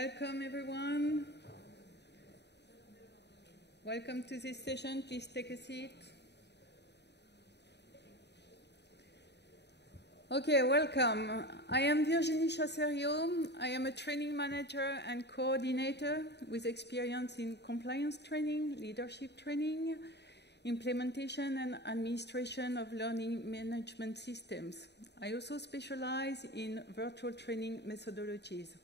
Welcome, everyone. Welcome to this session. Please take a seat. Okay, welcome. I am Virginie Chasserio. I am a training manager and coordinator with experience in compliance training, leadership training, implementation and administration of learning management systems. I also specialize in virtual training methodologies.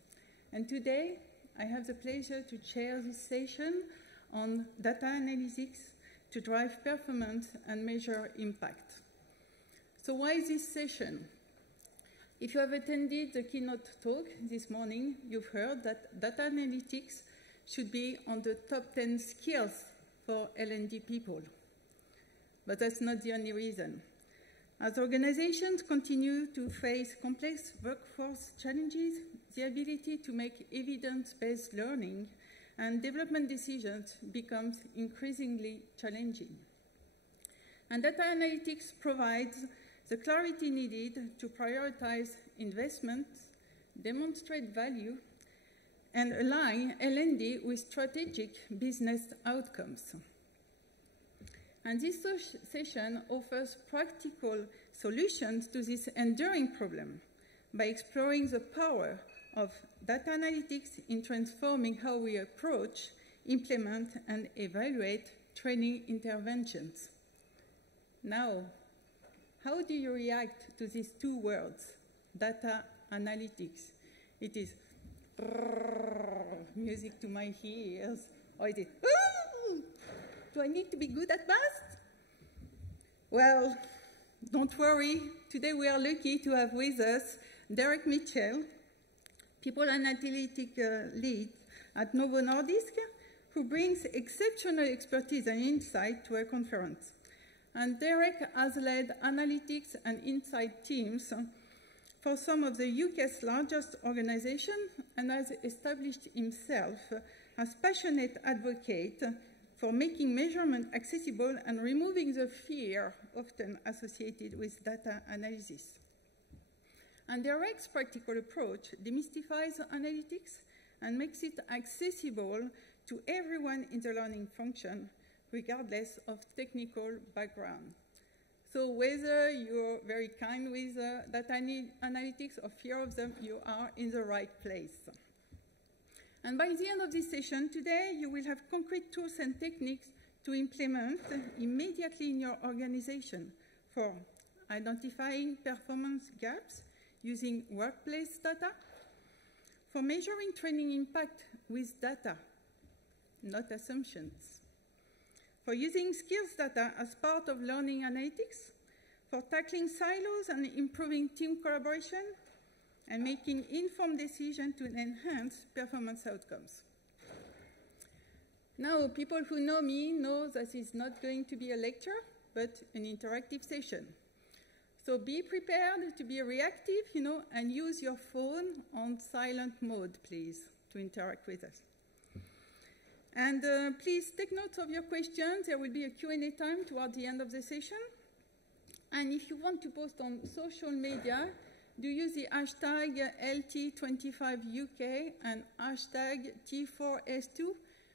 And today, I have the pleasure to chair this session on data analytics to drive performance and measure impact. So why this session? If you have attended the keynote talk this morning, you've heard that data analytics should be on the top 10 skills for L&D people. But that's not the only reason. As organizations continue to face complex workforce challenges, the ability to make evidence-based learning and development decisions becomes increasingly challenging. And data analytics provides the clarity needed to prioritize investments, demonstrate value, and align L&D with strategic business outcomes. And this session offers practical solutions to this enduring problem by exploring the power of data analytics in transforming how we approach, implement, and evaluate training interventions. Now, how do you react to these two words, data analytics? It is music to my ears, or it is, do I need to be good at math? Well, don't worry. Today we are lucky to have with us Derek Mitchell, People Analytic Lead at Novo Nordisk, who brings exceptional expertise and insight to our conference. And Derek has led analytics and insight teams for some of the UK's largest organizations and has established himself as passionate advocate for making measurement accessible and removing the fear often associated with data analysis. And Derek's practical approach demystifies analytics and makes it accessible to everyone in the learning function, regardless of technical background. So whether you're very kind with data analytics or fear of them, you are in the right place. And by the end of this session today, you will have concrete tools and techniques to implement immediately in your organization for identifying performance gaps using workplace data, for measuring training impact with data, not assumptions, for using skills data as part of learning analytics, for tackling silos and improving team collaboration, and making informed decisions to enhance performance outcomes. Now, people who know me know that it's not going to be a lecture, but an interactive session. So be prepared to be reactive, and use your phone on silent mode, please, to interact with us. And please take note of your questions. There will be a Q&A time toward the end of the session. And if you want to post on social media, do use the hashtag LT25UK and hashtag T4S2.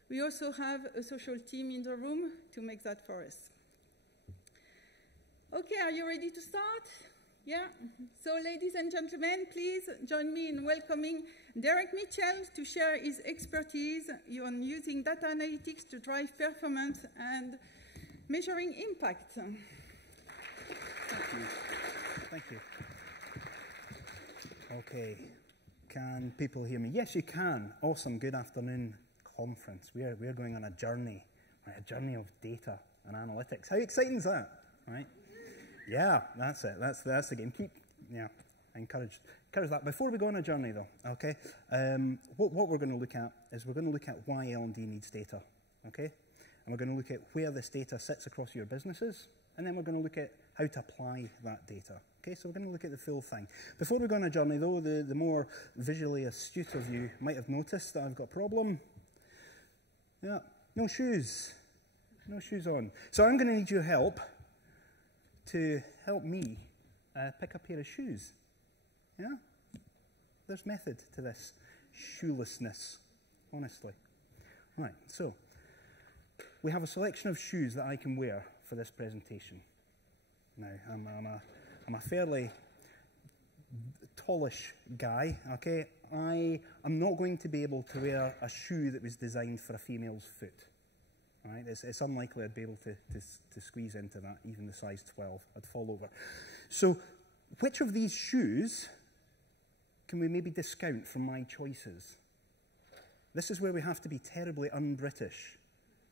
We also have a social team in the room to make that for us. Okay, are you ready to start? Yeah? So ladies and gentlemen, please join me in welcoming Derek Mitchell to share his expertise on using data analytics to drive performance and measuring impact. Thank you. Thank you. Okay, can people hear me? Yes, you can. Awesome, good afternoon conference. We are going on a journey, right? A journey of data and analytics. How exciting is that, right? Yeah, that's it. That's the game. Encourage that. Before we go on a journey, though, okay, what we're going to look at is we're going to look at why L&D needs data, okay? And we're going to look at where this data sits across your businesses, and then we're going to look at how to apply that data. Okay, so we're going to look at the full thing. Before we go on a journey, though, the more visually astute of you might have noticed that I've got a problem. Yeah, no shoes. No shoes on. So I'm going to need your help to help me pick a pair of shoes. Yeah? There's method to this. shoelessness, honestly. Right, so we have a selection of shoes that I can wear for this presentation. Now, I'm a fairly tallish guy, okay? I am not going to be able to wear a shoe that was designed for a female's foot. Right? It's unlikely I'd be able to squeeze into that, even the size 12. I'd fall over. So, which of these shoes can we maybe discount from my choices? This is where we have to be terribly un-British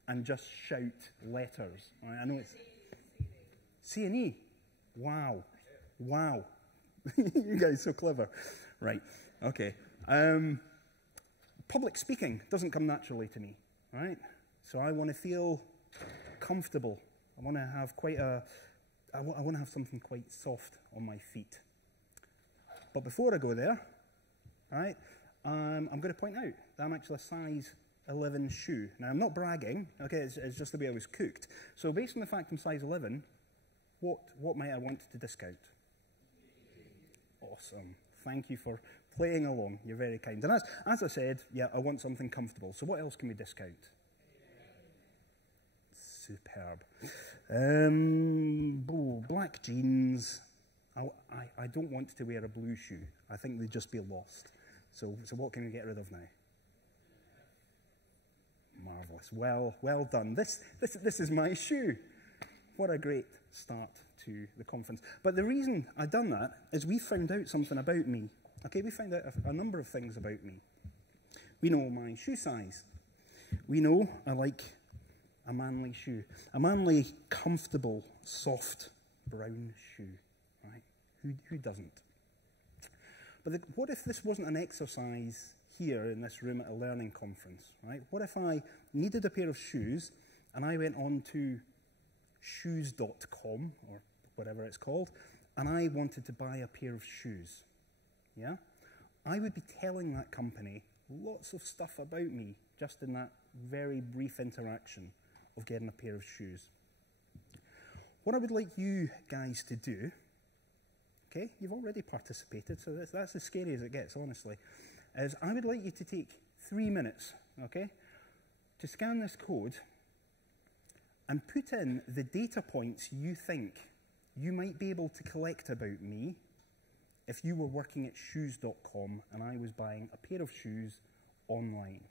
and just shout letters. Right? I know it's C&E. Wow. Wow. You guys are so clever. Right. Okay. Public speaking doesn't come naturally to me. Right? So I want to feel comfortable. I want to have I want to have something quite soft on my feet. But before I go there, right, I'm going to point out that I'm actually a size 11 shoe. Now, I'm not bragging, okay, it's just the way I was cooked. So based on the fact I'm size 11, what might I want to discount? Awesome. Thank you for playing along. You're very kind. And as I said, yeah, I want something comfortable. So what else can we discount? Superb. Black jeans. I don't want to wear a blue shoe. I think they'd just be lost. So what can we get rid of now? Marvellous. Well done. This is my shoe. What a great start to the conference. But the reason I've done that is we found out something about me. Okay, we found out a number of things about me. We know my shoe size. We know I like a manly shoe. A manly, comfortable, soft, brown shoe. Right? Who doesn't? But what if this wasn't an exercise here in this room at a learning conference? Right? What if I needed a pair of shoes and I went on to shoes.com or whatever it's called, and I wanted to buy a pair of shoes? Yeah? I would be telling that company lots of stuff about me just in that very brief interaction of getting a pair of shoes. What I would like you guys to do, okay, you've already participated, so that's as scary as it gets, honestly, is I would like you to take 3 minutes, okay, to scan this code and put in the data points you think you might be able to collect about me if you were working at shoes.com and I was buying a pair of shoes online.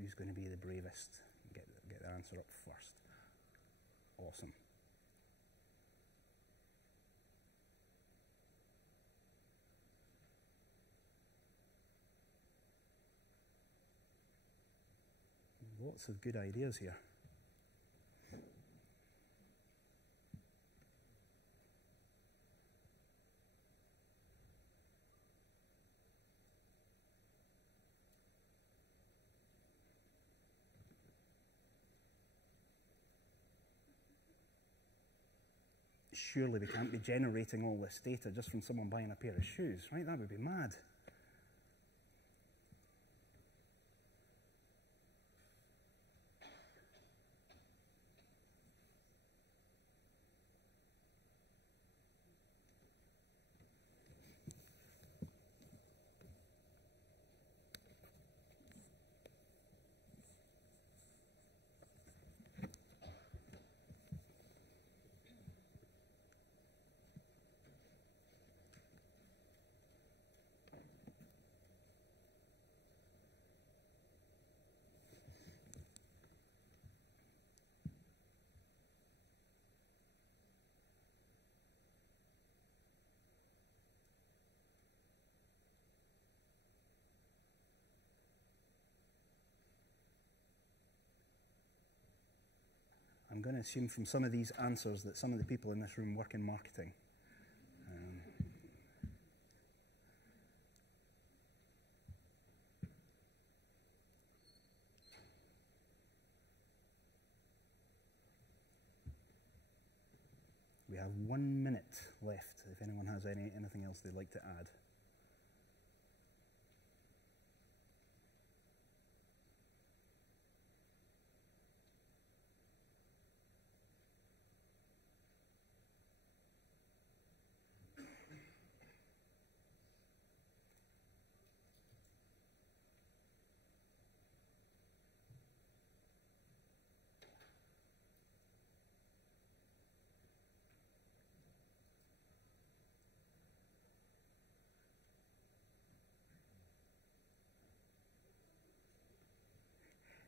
Who's going to be the bravest? Get the answer up first. Awesome. Lots of good ideas here. Surely we can't be generating all this data just from someone buying a pair of shoes, right? That would be mad. I'm going to assume from some of these answers that some of the people in this room work in marketing. We have 1 minute left if anyone has anything else they'd like to add.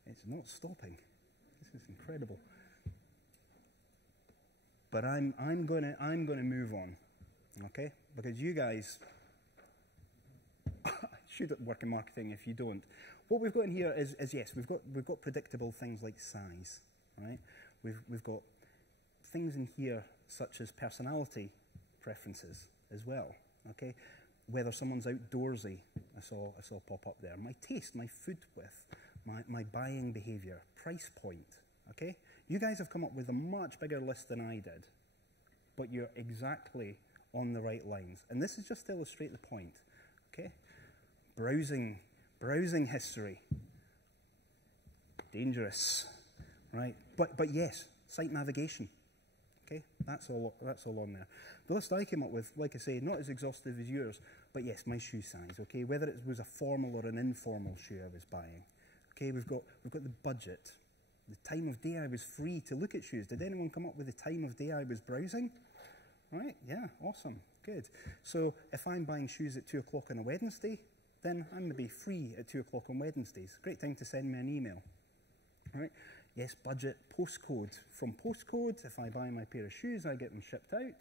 It's not stopping. This is incredible. But I'm gonna move on, okay? Because you guys should work in marketing if you don't. What we've got in here is yes, we've got predictable things like size, right? We've got things in here such as personality preferences as well, okay? Whether someone's outdoorsy, I saw pop up there. My taste, my food width, my buying behavior, price point, okay? You guys have come up with a much bigger list than I did, but you're exactly on the right lines. And this is just to illustrate the point, okay? Browsing history, dangerous, right? But yes, site navigation, okay? That's all on there. The list I came up with, like I say, not as exhaustive as yours, but yes, my shoe size, okay? Whether it was a formal or an informal shoe I was buying, okay? We've got the budget, the time of day I was free to look at shoes. Did anyone come up with the time of day I was browsing? Right? Yeah, awesome, good. So if I'm buying shoes at 2 o'clock on a Wednesday, then I'm going to be free at 2 o'clock on Wednesdays. Great time to send me an email. Right? Yes, budget, postcode. From postcode, if I buy my pair of shoes, I get them shipped out.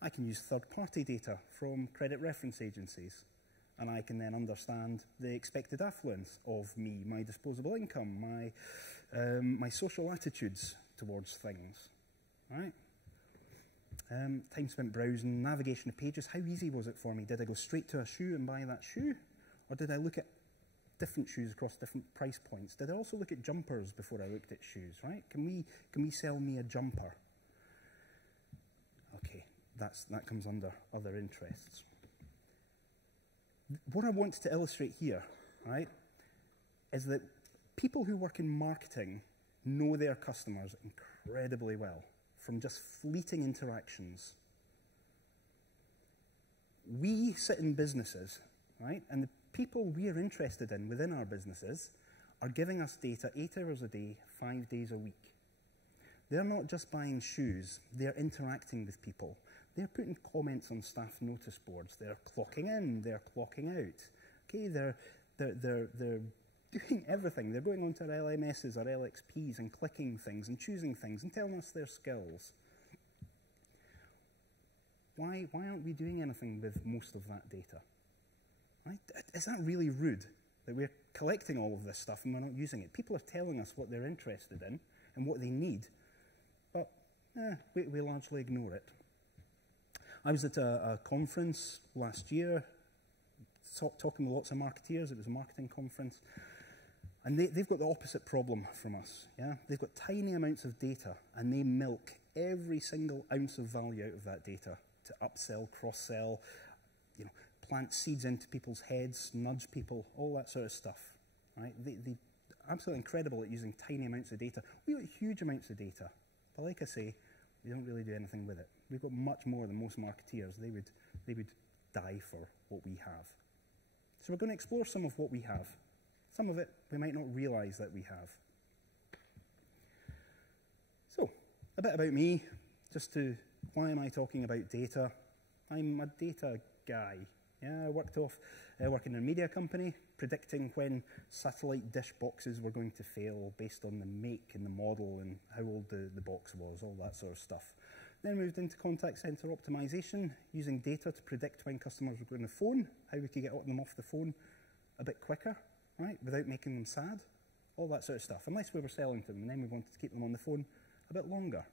I can use third-party data from credit reference agencies, and I can then understand the expected affluence of me, my disposable income, my social attitudes towards things. Right? Time spent browsing, navigation of pages. How easy was it for me? Did I go straight to a shoe and buy that shoe? Or did I look at different shoes across different price points? Did I also look at jumpers before I looked at shoes, right? Can we sell me a jumper? Okay, that comes under other interests. What I want to illustrate here, right, is that people who work in marketing know their customers incredibly well from just fleeting interactions. We sit in businesses, right, and the people we are interested in within our businesses are giving us data 8 hours a day, 5 days a week. They're not just buying shoes, they're interacting with people. They're putting comments on staff notice boards. They're clocking in, they're clocking out. Okay, they're doing everything. They're going onto our LMSs or LXPs and clicking things and choosing things and telling us their skills. Why aren't we doing anything with most of that data? Right? Is that really rude that we're collecting all of this stuff and we're not using it? People are telling us what they're interested in and what they need, but we largely ignore it. I was at a conference last year talking with lots of marketeers. It was a marketing conference. And they've got the opposite problem from us. Yeah? They've got tiny amounts of data, and they milk every single ounce of value out of that data to upsell, cross-sell, plant seeds into people's heads, nudge people, all that sort of stuff. Right? They're absolutely incredible at using tiny amounts of data. We've got huge amounts of data, but like I say, we don't really do anything with it. We've got much more than most marketeers. They would die for what we have. So we're going to explore some of what we have. Some of it we might not realize that we have. So, a bit about me, why am I talking about data? I'm a data guy. Yeah, I worked in a media company, predicting when satellite dish boxes were going to fail based on the make and the model and how old the box was, all that sort of stuff. Then moved into contact center optimization, using data to predict when customers were going to phone, how we could get them off the phone a bit quicker, right, without making them sad, all that sort of stuff, unless we were selling to them, and then we wanted to keep them on the phone a bit longer.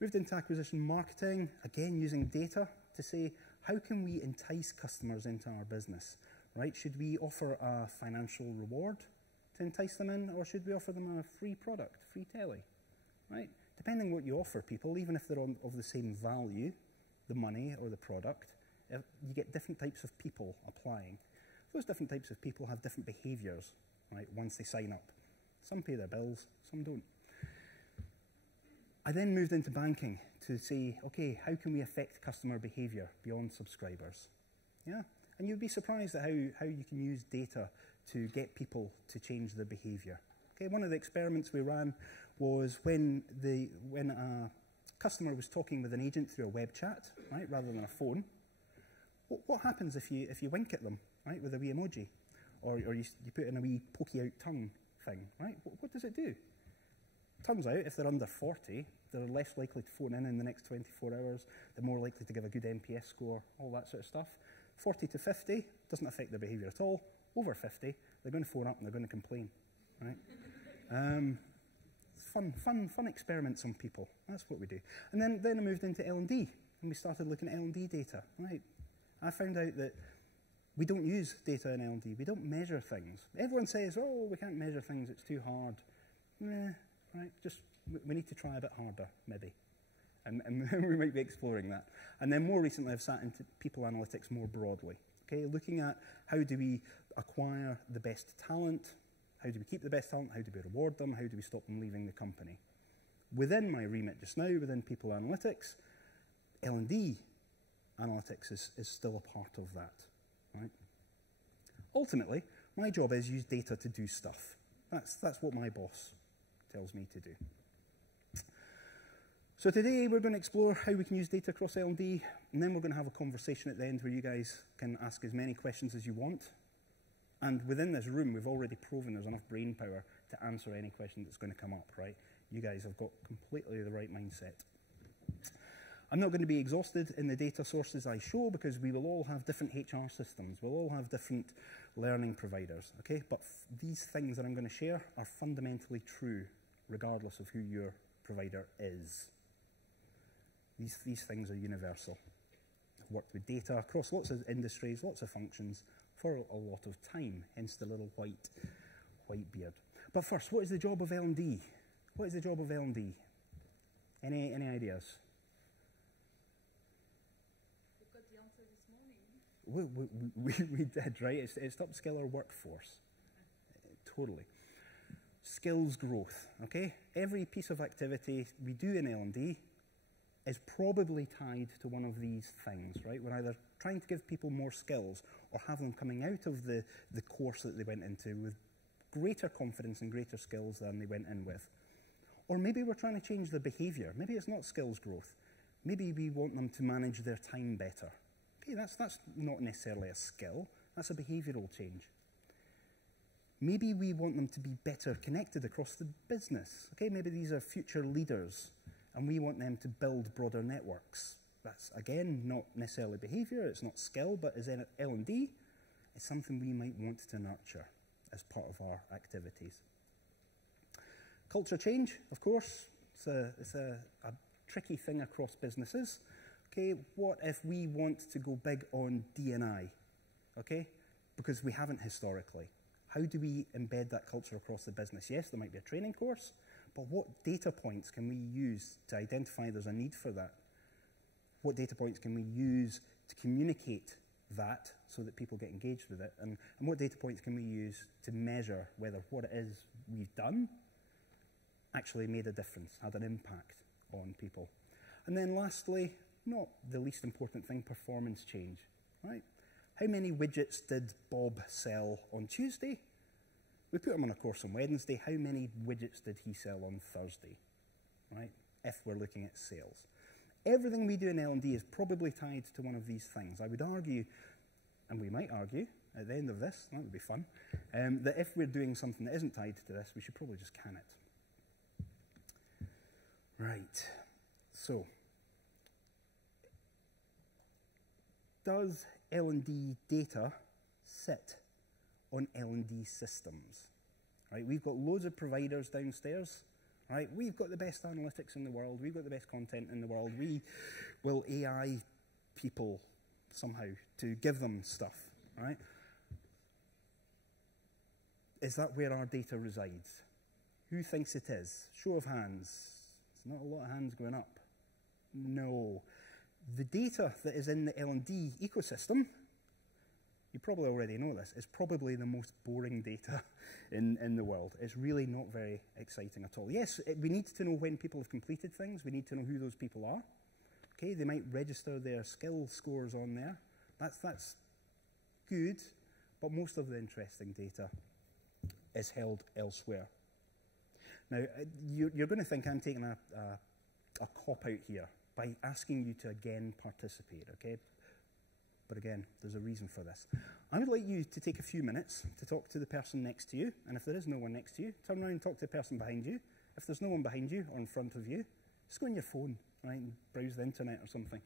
Moved into acquisition marketing, again using data to say, how can we entice customers into our business, right? Should we offer a financial reward to entice them in, or should we offer them a free product, free telly, right? Depending what you offer people, even if they're of the same value, the money or the product, you get different types of people applying. Those different types of people have different behaviors, right, once they sign up. Some pay their bills, some don't. I then moved into banking to say, okay, how can we affect customer behavior beyond subscribers? Yeah? And you'd be surprised at how you can use data to get people to change their behavior. Okay, one of the experiments we ran was when a customer was talking with an agent through a web chat, right, rather than a phone. What happens if you wink at them, right, with a wee emoji, or you put in a wee pokey out tongue thing, right? What does it do? Turns out if they're under 40, they're less likely to phone in the next 24 hours, they're more likely to give a good NPS score, all that sort of stuff. 40 to 50 doesn't affect their behaviour at all. Over 50, they're going to phone up and they're going to complain, right? Fun experiments on people. That's what we do. And then I moved into L&D, and we started looking at L&D data, right? I found out that we don't use data in L&D. We don't measure things. Everyone says, oh, we can't measure things, it's too hard. Right, just, we need to try a bit harder, maybe. And we might be exploring that. And then more recently, I've sat into people analytics more broadly. Okay, looking at how do we acquire the best talent, how do we keep the best talent, how do we reward them, how do we stop them leaving the company. Within my remit just now, within people analytics, L&D analytics is still a part of that. Right? Ultimately, my job is use data to do stuff. That's what my boss tells me to do. So today we're going to explore how we can use data across L&D, and then we're going to have a conversation at the end where you guys can ask as many questions as you want. And within this room, we've already proven there's enough brain power to answer any question that's going to come up, right? You guys have got completely the right mindset. I'm not going to be exhausted in the data sources I show because we will all have different HR systems. We'll all have different learning providers, okay? But these things that I'm going to share are fundamentally true regardless of who your provider is. These things are universal. I've worked with data across lots of industries, lots of functions for a lot of time, hence the little white beard. But first, what is the job of L&D? What is the job of L&D? Any ideas? We've got the answer this morning. We did, right? It's to upskill our workforce. Totally. Skills growth, okay? Every piece of activity we do in L&D is probably tied to one of these things, right? We're either trying to give people more skills or have them coming out of the course that they went into with greater confidence and greater skills than they went in with. Or maybe we're trying to change their behaviour. Maybe it's not skills growth. Maybe we want them to manage their time better. Okay, that's not necessarily a skill. That's a behavioural change. Maybe we want them to be better connected across the business. Okay, maybe these are future leaders, and we want them to build broader networks. That's, again, not necessarily behaviour, it's not skill, but as L&D, it's something we might want to nurture as part of our activities. Culture change, of course, it's a tricky thing across businesses. Okay, what if we want to go big on D&I? Okay, because we haven't historically. How do we embed that culture across the business? Yes, there might be a training course, but what data points can we use to identify there's a need for that? What data points can we use to communicate that so that people get engaged with it? And what data points can we use to measure whether what it is we've done actually made a difference, had an impact on people? And then lastly, not the least important thing, performance change, right? How many widgets did Bob sell on Tuesday? We put him on a course on Wednesday. How many widgets did he sell on Thursday, right? If we're looking at sales. Everything we do in L&D is probably tied to one of these things. I would argue, and we might argue at the end of this, that would be fun, that if we're doing something that isn't tied to this, we should probably just can it. Right, so does L&D data sit on L&D systems? Right, we've got loads of providers downstairs. Right, we've got the best analytics in the world. We've got the best content in the world. We will AI people somehow to give them stuff. Right? Is that where our data resides? Who thinks it is? Show of hands. There's not a lot of hands going up. No. The data that is in the L&D ecosystem, you probably already know this, is probably the most boring data in the world. It's really not very exciting at all. Yes, we need to know when people have completed things. We need to know who those people are. Okay, they might register their skill scores on there. That's good, but most of the interesting data is held elsewhere. Now, you're going to think I'm taking a cop-out here by asking you to again participate, okay? But again, there's a reason for this. I would like you to take a few minutes to talk to the person next to you, and if there is no one next to you, turn around and talk to the person behind you. If there's no one behind you or in front of you, just go on your phone, right, and browse the internet or something.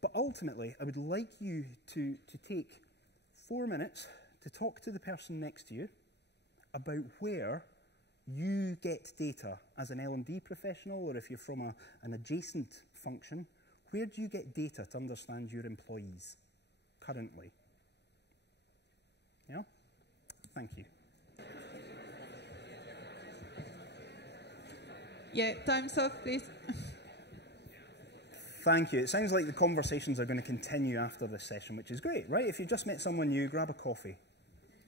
But ultimately, I would like you to take 4 minutes to talk to the person next to you about where you get data as an L&D professional, or if you're from an adjacent function, where do you get data to understand your employees currently? Yeah? Thank you. Yeah, time's off, please. Thank you. It sounds like the conversations are going to continue after this session, which is great, right? If you just met someone new, grab a coffee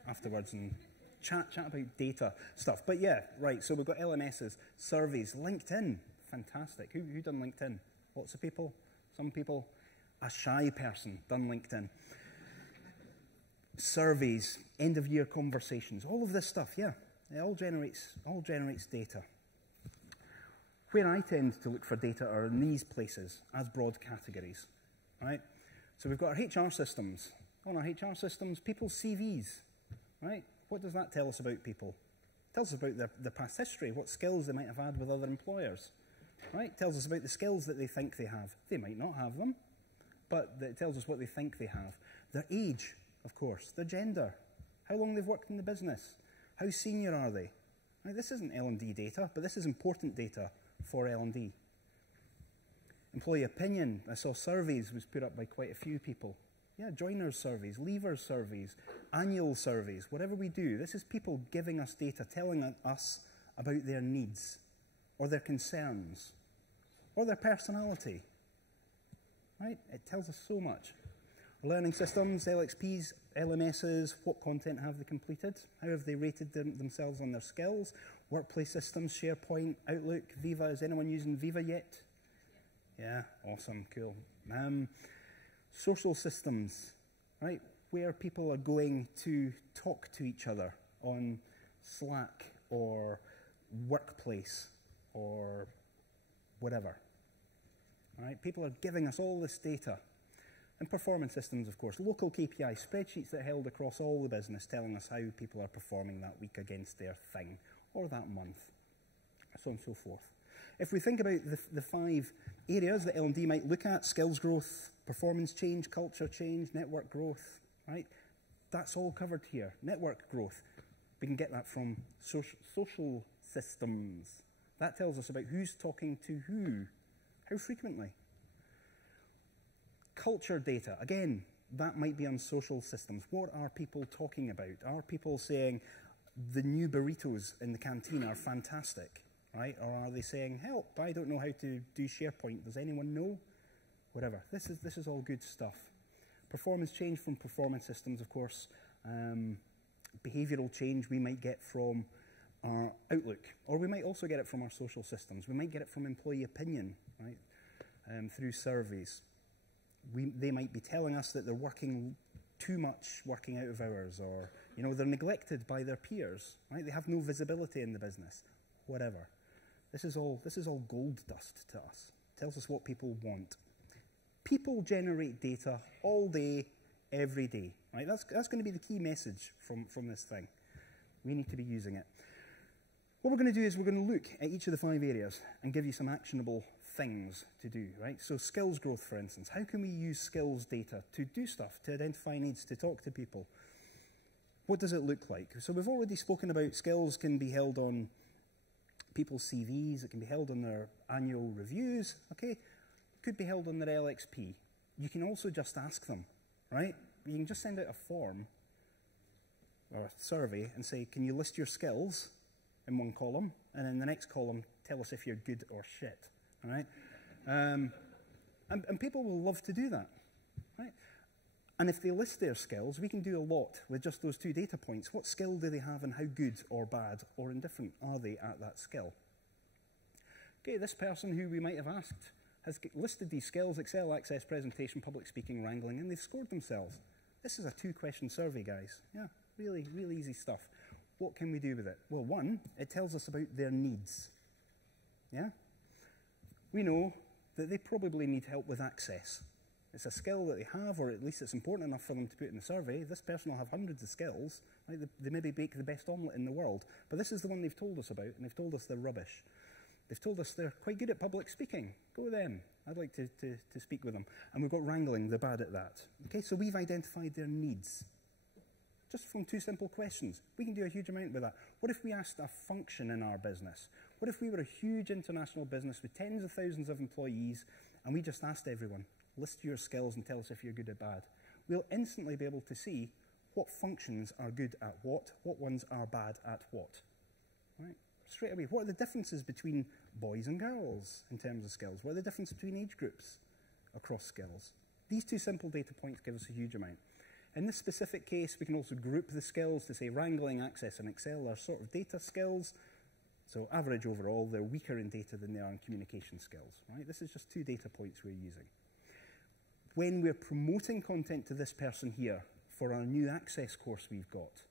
afterwards and chat about data stuff. But yeah, right, so we've got LMSs, surveys, LinkedIn. Fantastic. Who done LinkedIn? Lots of people? Some people? A shy person done LinkedIn. Surveys, end-of-year conversations, all of this stuff, yeah. It all generates data. Where I tend to look for data are in these places as broad categories, right? So we've got our HR systems. On our HR systems, people's CVs, right? What does that tell us about people? It tells us about their past history, what skills they might have had with other employers, right? It tells us about the skills that they think they have. They might not have them, but it tells us what they think they have. Their age, of course, their gender, how long they've worked in the business, how senior are they? Now, this isn't L&D data, but this is important data for L&D. Employee opinion, I saw surveys was put up by quite a few people. Yeah, joiners surveys, leavers surveys, annual surveys, whatever we do, this is people giving us data, telling us about their needs, or their concerns, or their personality. Right? It tells us so much. Learning systems, LXPs, LMSs, what content have they completed? How have they rated themselves on their skills? Workplace systems, SharePoint, Outlook, Viva. Is anyone using Viva yet? Yeah, awesome, cool. Social systems, right? Where people are going to talk to each other on Slack or Workplace or whatever. Right? People are giving us all this data. And performance systems, of course. Local KPI, spreadsheets that are held across all the business telling us how people are performing that week against their thing, or that month, so on and so forth. If we think about the 5 areas that L&D might look at, skills growth, performance change, culture change, network growth, right? That's all covered here. Network growth, we can get that from social systems. That tells us about who's talking to who, how frequently. Culture data, again, that might be on social systems. What are people talking about? Are people saying the new burritos in the canteen are fantastic, right? Or are they saying, help, I don't know how to do SharePoint. Does anyone know? Whatever. This is all good stuff. Performance change from performance systems, of course. Behavioral change we might get from our Outlook, or we might also get it from our social systems. We might get it from employee opinion, right? Through surveys. They might be telling us that they're working too much, working out of hours, or they're neglected by their peers, right? They have no visibility in the business, whatever. This is all gold dust to us. It tells us what people want. People generate data all day, every day, right? That's going to be the key message from this thing. We need to be using it. What we're going to do is we're going to look at each of the 5 areas and give you some actionable things to do, right? So skills growth, for instance. How can we use skills data to do stuff, to identify needs, to talk to people? What does it look like? So we've already spoken about skills can be held on people's CVs, it can be held on their annual reviews, okay? It could be held on their LXP. You can also just ask them, right? You can just send out a form or a survey and say, can you list your skills in one column, and in the next column, tell us if you're good or shit. All right? And people will love to do that, right? And if they list their skills, we can do a lot with just those 2 data points. What skill do they have, and how good or bad or indifferent are they at that skill? Okay, this person who we might have asked has listed these skills: Excel, Access, Presentation, Public Speaking, Wrangling, and they've scored themselves. This is a 2-question survey, guys. Yeah, really, really easy stuff. What can we do with it? Well, 1, it tells us about their needs. Yeah? We know that they probably need help with access It's a skill that they have, or at least it's important enough for them to put in the survey. This person will have hundreds of skills. Right? They maybe bake the best omelette in the world, but this is the one they've told us about, and they've told us they're rubbish. They've told us they're quite good at public speaking. Go with them. I'd like to speak with them. And we've got wrangling, they're bad at that. Okay, so we've identified their needs. Just from 2 simple questions. We can do a huge amount with that. What if we asked a function in our business? What if we were a huge international business with tens of thousands of employees, and we just asked everyone, list your skills and tell us if you're good or bad? We'll instantly be able to see what functions are good at what ones are bad at what. Right? Straight away, what are the differences between boys and girls in terms of skills? What are the differences between age groups across skills? These 2 simple data points give us a huge amount. In this specific case, we can also group the skills to say wrangling, access, and Excel are sort of data skills. So average overall, they're weaker in data than they are in communication skills. Right? This is just 2 data points we're using. When we're promoting content to this person here for our new access course we've got,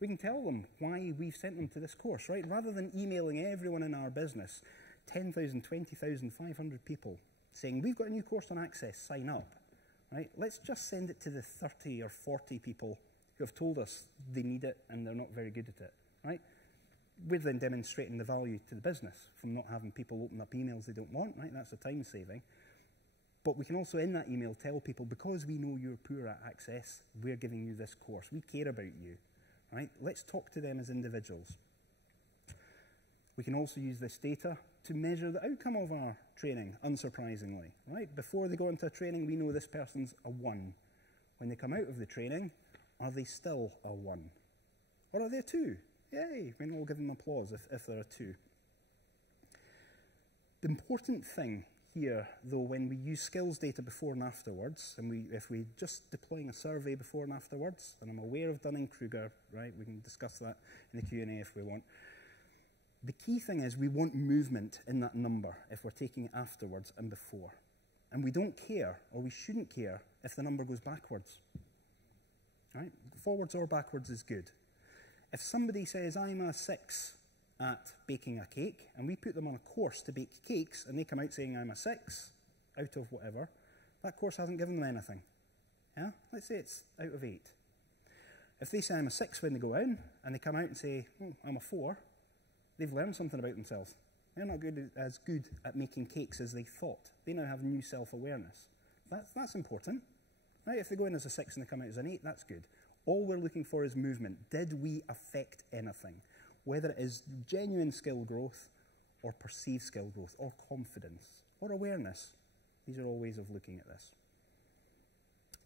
we can tell them why we've sent them to this course, right? Rather than emailing everyone in our business, 10,000, 20,000, 500 people, saying, we've got a new course on access, sign up, right? Let's just send it to the 30 or 40 people who have told us they need it and they're not very good at it, right? We're then demonstrating the value to the business from not having people open up emails they don't want, right? That's a time saving. But we can also, in that email, tell people, because we know you're poor at access, we're giving you this course. We care about you. Right? Let's talk to them as individuals. We can also use this data to measure the outcome of our training, unsurprisingly. Right? Before they go into a training, we know this person's a 1. When they come out of the training, are they still a 1? Or are they a 2? Yay! We can all give them applause if they're a 2. The important thing here, though, when we use skills data before and afterwards, and if we're just deploying a survey before and afterwards, and I'm aware of Dunning-Kruger, right, we can discuss that in the Q&A if we want. The key thing is we want movement in that number if we're taking it afterwards and before. And we don't care, or we shouldn't care, if the number goes backwards. Right? Forwards or backwards is good. If somebody says, I'm a 6 at baking a cake, and we put them on a course to bake cakes, and they come out saying, I'm a 6 out of whatever, that course hasn't given them anything. Yeah? Let's say it's out of 8. If they say I'm a 6 when they go in, and they come out and say, oh, I'm a 4, they've learned something about themselves. They're not as good at making cakes as they thought. They now have new self-awareness. That's important. Right? If they go in as a 6 and they come out as an 8, that's good. All we're looking for is movement. Did we affect anything? Whether it is genuine skill growth, or perceived skill growth, or confidence, or awareness. These are all ways of looking at this.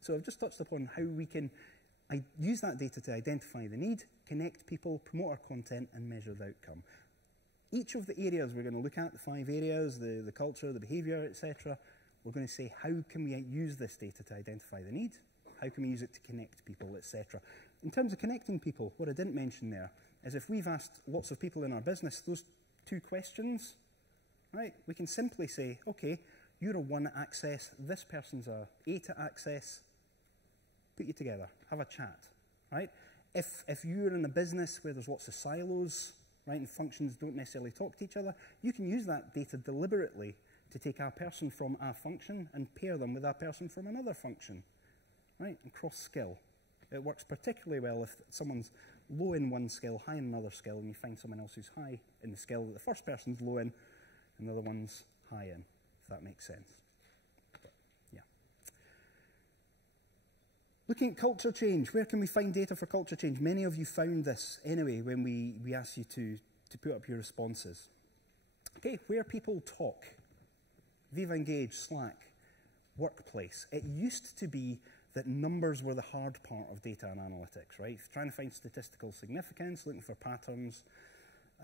So I've just touched upon how we can use that data to identify the need, connect people, promote our content, and measure the outcome. Each of the areas we're going to look at, the 5 areas, the culture, the behaviour, etc., we're going to say, how can we use this data to identify the need? How can we use it to connect people, etc.? In terms of connecting people, what I didn't mention there is if we've asked lots of people in our business those 2 questions, right, we can simply say, okay, you're a 1 at access, this person's a 8 at access, put you together, have a chat, right? If you're in a business where there's lots of silos, right, and functions don't necessarily talk to each other, you can use that data deliberately to take a person from a function and pair them with a person from another function, right, and cross-skill. It works particularly well if someone's low in one skill, high in another skill, and you find someone else who's high in the skill that the first person's low in and the other one's high in, if that makes sense. But, yeah. Looking at culture change, where can we find data for culture change? Many of you found this anyway when we asked you to put up your responses. Okay, where people talk. Viva Engage, Slack, Workplace. It used to be that numbers were the hard part of data and analytics, right? Trying to find statistical significance, looking for patterns.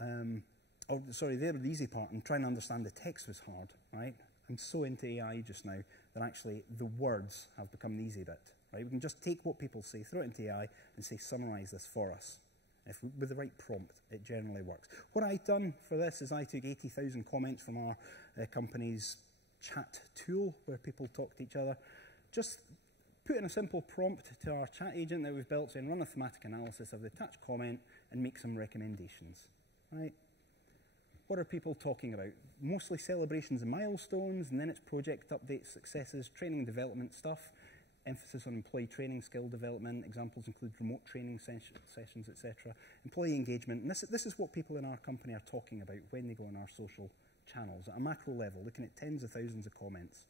They were the easy part, and trying to understand the text was hard, right? I'm so into AI just now that actually the words have become the easy bit, right? We can just take what people say, throw it into AI, and say, summarize this for us. With the right prompt, it generally works. What I've done for this is I took 80,000 comments from our company's chat tool, where people talk to each other, just put in a simple prompt to our chat agent that we've built, saying run a thematic analysis of the attached comment and make some recommendations, right? What are people talking about? Mostly celebrations and milestones, and then it's project updates, successes, training and development stuff, emphasis on employee training, skill development. Examples include remote training sessions, etc. Employee engagement. And this is what people in our company are talking about when they go on our social channels at a macro level, looking at tens of thousands of comments.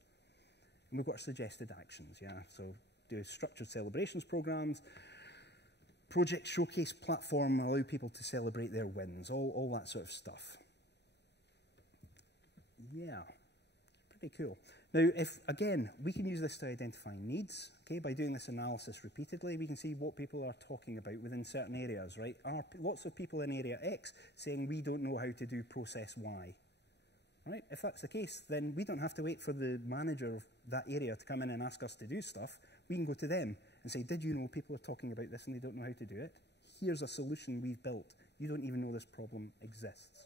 And we've got our suggested actions, yeah? So do structured celebrations programs, project showcase platform, allow people to celebrate their wins, all that sort of stuff. Yeah, pretty cool. Now, again, we can use this to identify needs, okay? By doing this analysis repeatedly, we can see what people are talking about within certain areas, right? Are lots of people in area X saying we don't know how to do process Y, right? If that's the case, then we don't have to wait for the manager of that area to come in and ask us to do stuff. We can go to them and say, did you know people are talking about this and they don't know how to do it? Here's a solution we've built. You don't even know this problem exists,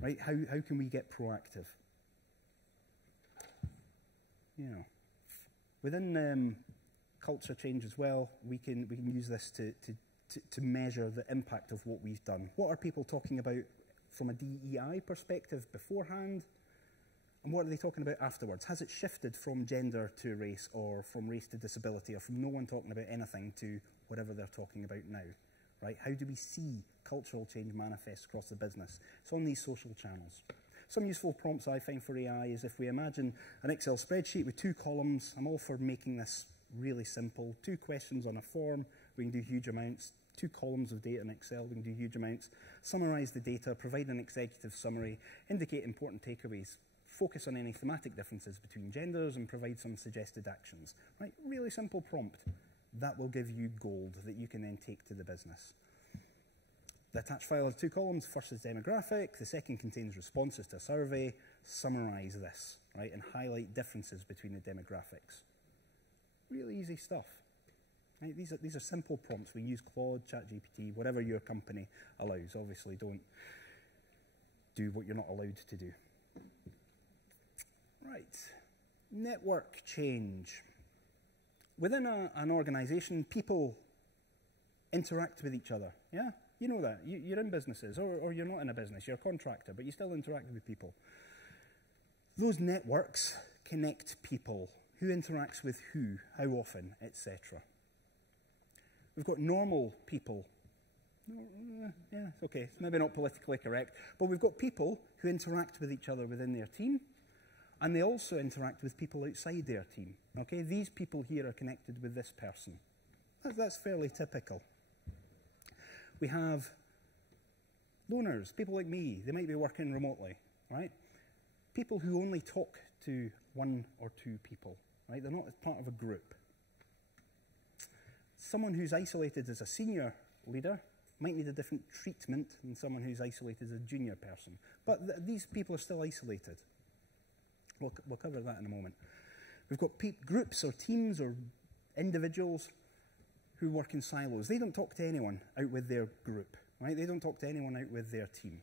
right? How can we get proactive? You know, within culture change as well, we can use this to measure the impact of what we've done. What are people talking about from a DEI perspective beforehand, and what are they talking about afterwards? Has it shifted from gender to race, or from race to disability, or from no one talking about anything to whatever they're talking about now? Right? How do we see cultural change manifest across the business? It's on these social channels. Some useful prompts I find for AI is if we imagine an Excel spreadsheet with 2 columns. I'm all for making this really simple. 2 questions on a form, we can do huge amounts. 2 columns of data in Excel, we can do huge amounts. Summarize the data, provide an executive summary, indicate important takeaways, focus on any thematic differences between genders, and provide some suggested actions. Right? Really simple prompt. That will give you gold that you can then take to the business. The attached file has 2 columns. First is demographic. The second contains responses to a survey. Summarize this, right, and highlight differences between the demographics. Really easy stuff. Right? These are simple prompts. We use Claude, ChatGPT, whatever your company allows. Obviously, don't do what you're not allowed to do. Right. Network change. Within an organization, people interact with each other, yeah? You know that. You're in businesses, or you're not in a business. You're a contractor, but you still interact with people. Those networks connect people. Who interacts with who, how often, etc. We've got normal people. Yeah, it's okay. It's maybe not politically correct, but we've got people who interact with each other within their team, and they also interact with people outside their team. Okay, these people here are connected with this person. That's fairly typical. We have loners, people like me. They might be working remotely, right? People who only talk to 1 or 2 people, right? They're not part of a group. Someone who's isolated as a senior leader might need a different treatment than someone who's isolated as a junior person. But these people are still isolated. We'll cover that in a moment. We've got groups or teams or individuals who work in silos. They don't talk to anyone out with their group, right? They don't talk to anyone out with their team.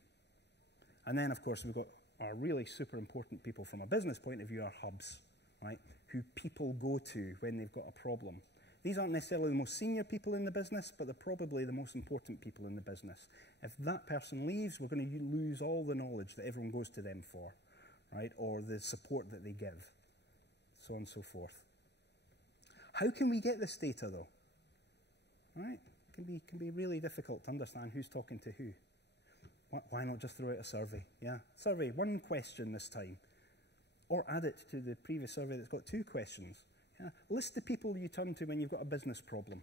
And then, of course, we've got our really super important people from a business point of view, our hubs, right? Who people go to when they've got a problem. These aren't necessarily the most senior people in the business, but they're probably the most important people in the business. If that person leaves, we're going to lose all the knowledge that everyone goes to them for, right? Or the support that they give, so on and so forth. How can we get this data, though? Right? It can be really difficult to understand who's talking to who. Why not just throw out a survey? Yeah, survey, 1 question this time. Or add it to the previous survey that's got 2 questions. Yeah? List the people you turn to when you've got a business problem.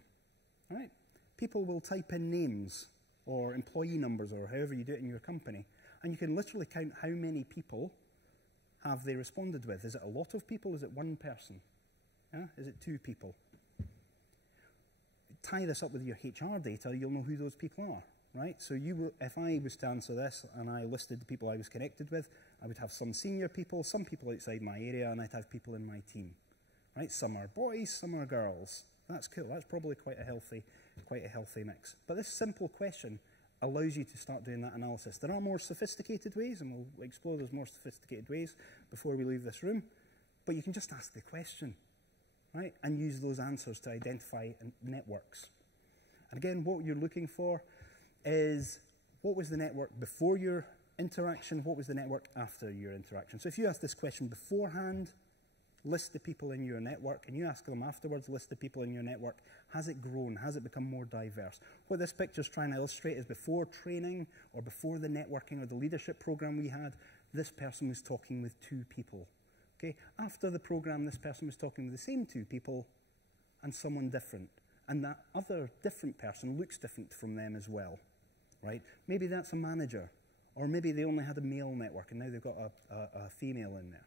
Right? People will type in names or employee numbers or however you do it in your company, and you can literally count how many people have they responded with. Is it a lot of people? Is it 1 person? Yeah? Is it 2 people? Tie this up with your HR data, you'll know who those people are, right? So if I was to answer this and I listed the people I was connected with, I would have some senior people, some people outside my area, and I'd have people in my team, right? Some are boys, some are girls. That's cool. That's probably quite a healthy mix. But this simple question allows you to start doing that analysis. There are more sophisticated ways, and we'll explore those more sophisticated ways before we leave this room. But you can just ask the question, right? And use those answers to identify networks. And again, what you're looking for is, what was the network before your interaction, what was the network after your interaction? So if you ask this question beforehand, list the people in your network, and you ask them afterwards, list the people in your network, has it grown? Has it become more diverse? What this picture is trying to illustrate is before training or before the networking or the leadership program we had, this person was talking with 2 people. Okay? After the program, this person was talking with the same 2 people and someone different. And that other different person looks different from them as well. Right? Maybe that's a manager, or maybe they only had a male network and now they've got a female in there.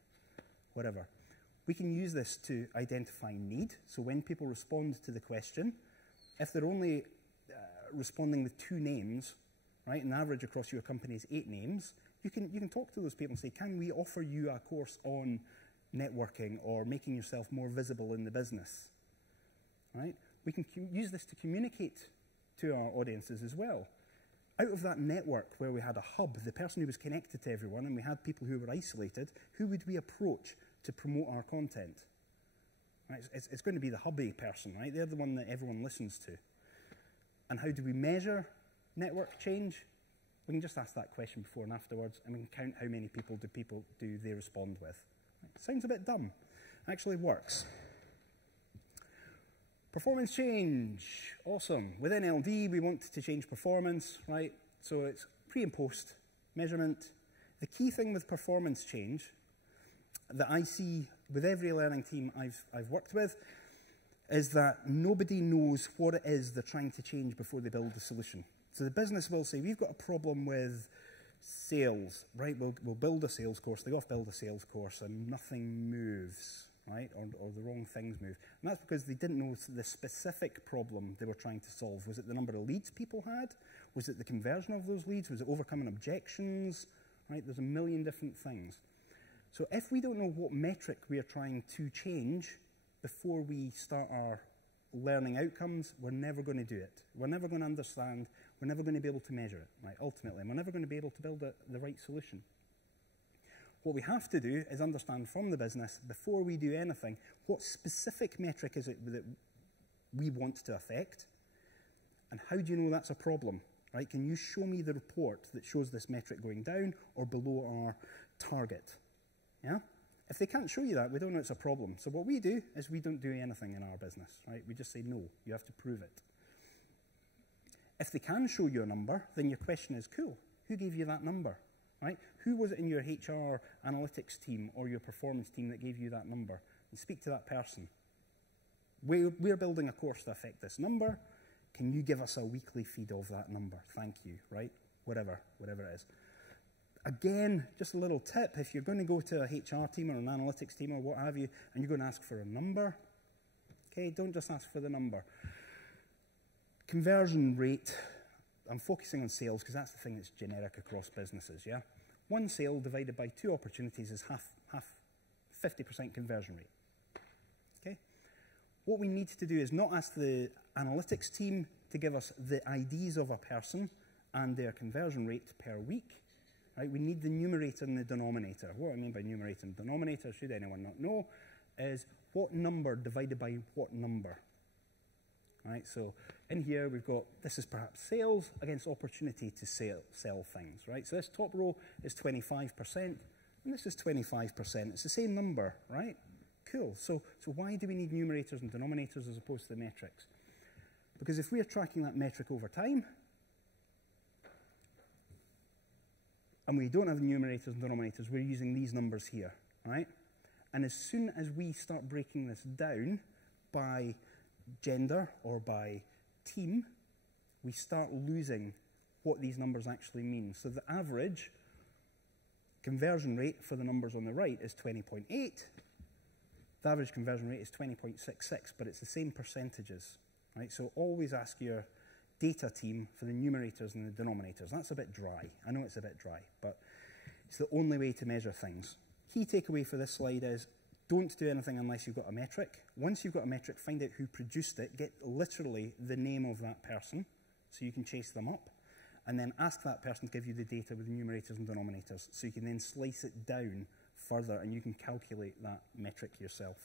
Whatever. We can use this to identify need. So when people respond to the question, if they're only responding with 2 names, right, an average across your company is 8 names, you can talk to those people and say, can we offer you a course on networking or making yourself more visible in the business? Right? We can use this to communicate to our audiences as well. Out of that network where we had a hub, the person who was connected to everyone, and we had people who were isolated, who would we approach to promote our content? Right? It's going to be the hubby person, right? They're the one that everyone listens to. And how do we measure network change? We can just ask that question before and afterwards, and we can count how many people do they respond with. Right? Sounds a bit dumb. Actually works. Performance change. Awesome. With NLD, we want to change performance, right? So it's pre and post measurement. The key thing with performance change that I see with every learning team I've worked with is that nobody knows what it is they're trying to change before they build the solution. So the business will say, we've got a problem with sales, right? We'll build a sales course. They go off build a sales course and nothing moves, right? Or the wrong things move. And that's because they didn't know the specific problem they were trying to solve. Was it the number of leads people had? Was it the conversion of those leads? Was it overcoming objections? Right? There's a million different things. So if we don't know what metric we are trying to change before we start our learning outcomes, we're never going to do it. We're never going to understand. We're never going to be able to measure it, right? Ultimately, and we're never going to be able to build the right solution. What we have to do is understand from the business, before we do anything, what specific metric is it that we want to affect, and how do you know that's a problem, right? Can you show me the report that shows this metric going down or below our target? Yeah? If they can't show you that, we don't know it's a problem. So what we do is we don't do anything in our business, right? We just say, no, you have to prove it. If they can show you a number, then your question is, cool, who gave you that number, right? Who was it in your HR analytics team or your performance team that gave you that number? And speak to that person. We're building a course to affect this number. Can you give us a weekly feed of that number? Thank you, right? Whatever it is. Again, just a little tip, if you're going to go to a HR team or an analytics team or what have you, and you're going to ask for a number, okay, don't just ask for the number. Conversion rate, I'm focusing on sales because that's the thing that's generic across businesses, yeah? 1 sale divided by 2 opportunities is half 50% conversion rate, okay? What we need to do is not ask the analytics team to give us the IDs of a person and their conversion rate per week. Right, we need the numerator and the denominator. What I mean by numerator and denominator, should anyone not know, is what number divided by what number. Right, so in here we've got, this is perhaps sales against opportunity to sell things. Right, so this top row is 25%, and this is 25%. It's the same number, right? Cool. So why do we need numerators and denominators as opposed to the metrics? Because if we are tracking that metric over time, and we don't have numerators and denominators, we're using these numbers here, right? And as soon as we start breaking this down by gender or by team, we start losing what these numbers actually mean. So the average conversion rate for the numbers on the right is 20.8. The average conversion rate is 20.66, but it's the same percentages, right? So always ask your data team for the numerators and the denominators. That's a bit dry. I know it's a bit dry, but it's the only way to measure things. Key takeaway for this slide is don't do anything unless you've got a metric. Once you've got a metric, find out who produced it, get literally the name of that person so you can chase them up, and then ask that person to give you the data with the numerators and denominators so you can then slice it down further and you can calculate that metric yourself.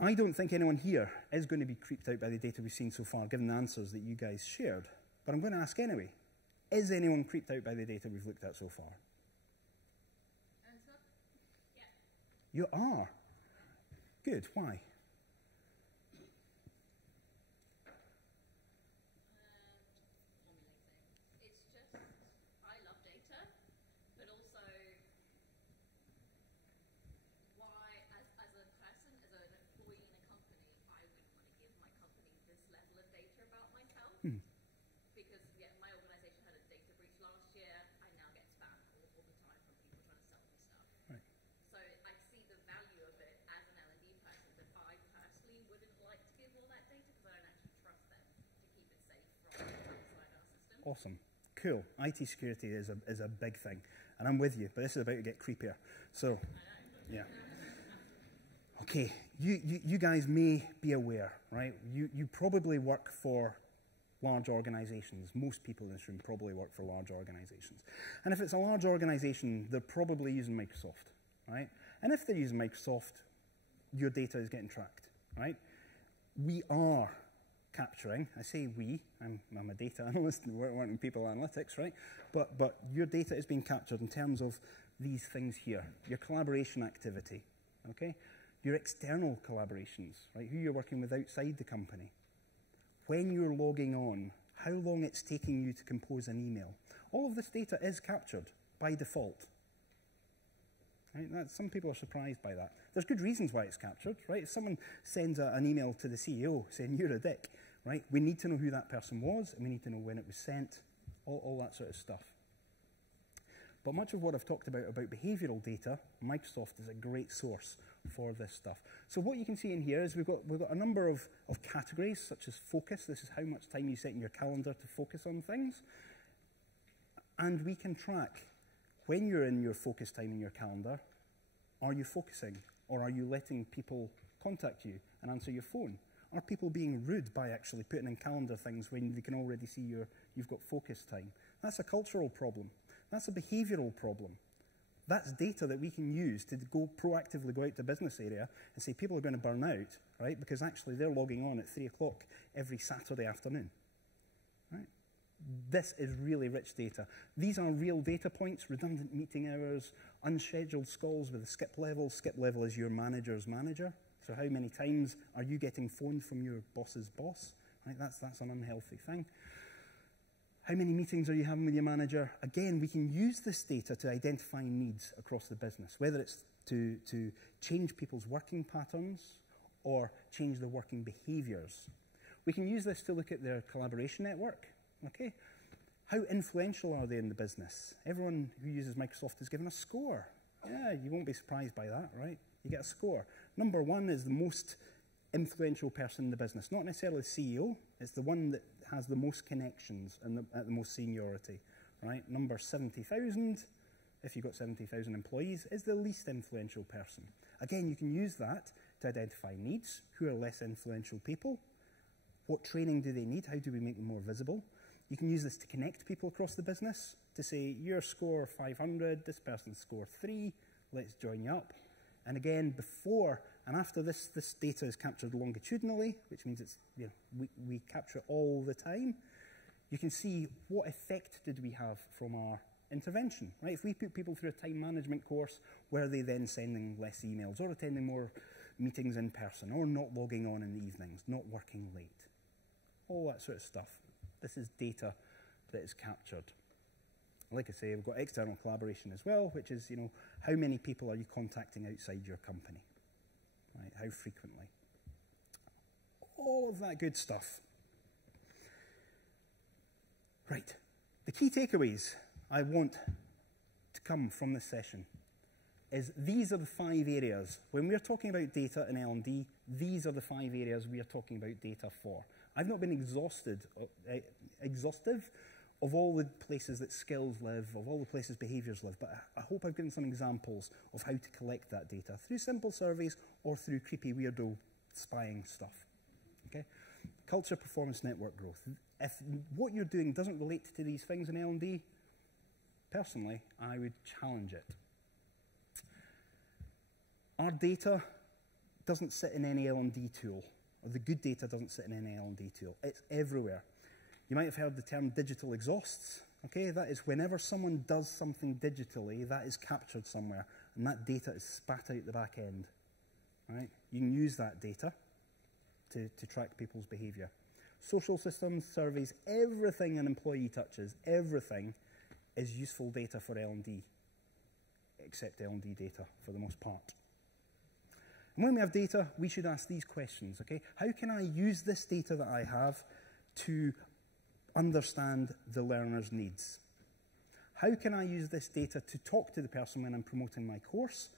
I don't think anyone here is going to be creeped out by the data we've seen so far, given the answers that you guys shared. but I'm going to ask anyway. Is anyone creeped out by the data we've looked at so far? Answer? Yeah. You are. Good. Why? Formulating. It's just, I love data, but also why, as a person, as an employee in a company, I wouldn't want to give my company this level of data about myself. Because, yeah, my organisation had a data breach last year. I now get spam calls all the time from people trying to sell me stuff. Right. So I see the value of it as an L&D person, but I personally wouldn't like to give all that data because I don't actually trust them to keep it safe from outside our system. Awesome. Cool. IT security is a big thing. And I'm with you, but this is about to get creepier. So, yeah. Okay, you guys may be aware, right? You probably work for large organizations. Most people in this room probably work for large organizations. And if it's a large organization, they're probably using Microsoft, right? And if they're using Microsoft, your data is getting tracked, right? We are capturing, I say we, I'm a data analyst and we're working in people analytics, right? But your data is being captured in terms of these things here. Your collaboration activity, okay? Your external collaborations, right? Who you're working with outside the company. When you're logging on, how long it's taking you to compose an email. All of this data is captured by default. Right? Some people are surprised by that. There's good reasons why it's captured, right? If someone sends an email to the CEO saying you're a dick, right? We need to know who that person was, and we need to know when it was sent, all that sort of stuff. But much of what I've talked about behavioral data, Microsoft is a great source for this stuff. So what you can see in here is we've got a number of categories, such as focus. This is how much time you set in your calendar to focus on things. And we can track when you're in your focus time in your calendar, are you focusing? Or are you letting people contact you and answer your phone? Are people being rude by actually putting in calendar things when they can already see you've got focus time? That's a cultural problem. That's a behavioral problem. That's data that we can use to proactively go out to business area and say people are going to burn out, right? Because actually they're logging on at 3 o'clock every Saturday afternoon, right? This is really rich data. These are real data points, redundant meeting hours, unscheduled calls with a skip level. Skip level is your manager's manager. So how many times are you getting phoned from your boss's boss, right? That's an unhealthy thing. How many meetings are you having with your manager? Again, we can use this data to identify needs across the business, whether it's to change people's working patterns or change their working behaviors. We can use this to look at their collaboration network, okay? How influential are they in the business? Everyone who uses Microsoft is given a score. Yeah, you won't be surprised by that, right? You get a score. Number one is the most influential person in the business, not necessarily CEO, it's the one that has the most connections and at the most seniority, right? Number 70,000, if you've got 70,000 employees, is the least influential person. Again, you can use that to identify needs, who are less influential people, what training do they need, how do we make them more visible. You can use this to connect people across the business, to say, your score 500, this person's score 3, let's join you up. And again, before and after this data is captured longitudinally, which means it's, we capture it all the time. You can see what effect did we have from our intervention, right? If we put people through a time management course, were they then sending less emails or attending more meetings in person or not logging on in the evenings, not working late? All that sort of stuff. This is data that is captured. Like I say, we've got external collaboration as well, which is, how many people are you contacting outside your company? Right, how frequently? All of that good stuff. Right, the key takeaways I want to come from this session is these are the 5 areas. When we're talking about data in L&D, these are the 5 areas we are talking about data for. I've not been exhaustive of all the places that skills live, of all the places behaviours live, but I hope I've given some examples of how to collect that data through simple surveys or through creepy, weirdo spying stuff. Okay? Culture, performance, network growth. If what you're doing doesn't relate to these things in L&D, personally, I would challenge it. Our data doesn't sit in any L&D tool, or the good data doesn't sit in any L&D tool. It's everywhere. You might have heard the term digital exhausts. Okay, that is whenever someone does something digitally, that is captured somewhere, and that data is spat out the back end. Right? You can use that data to track people's behavior. Social systems, surveys, everything an employee touches, everything is useful data for L&D, except L&D data for the most part. And when we have data, we should ask these questions, okay? How can I use this data that I have to understand the learner's needs? How can I use this data to talk to the person when I'm promoting my course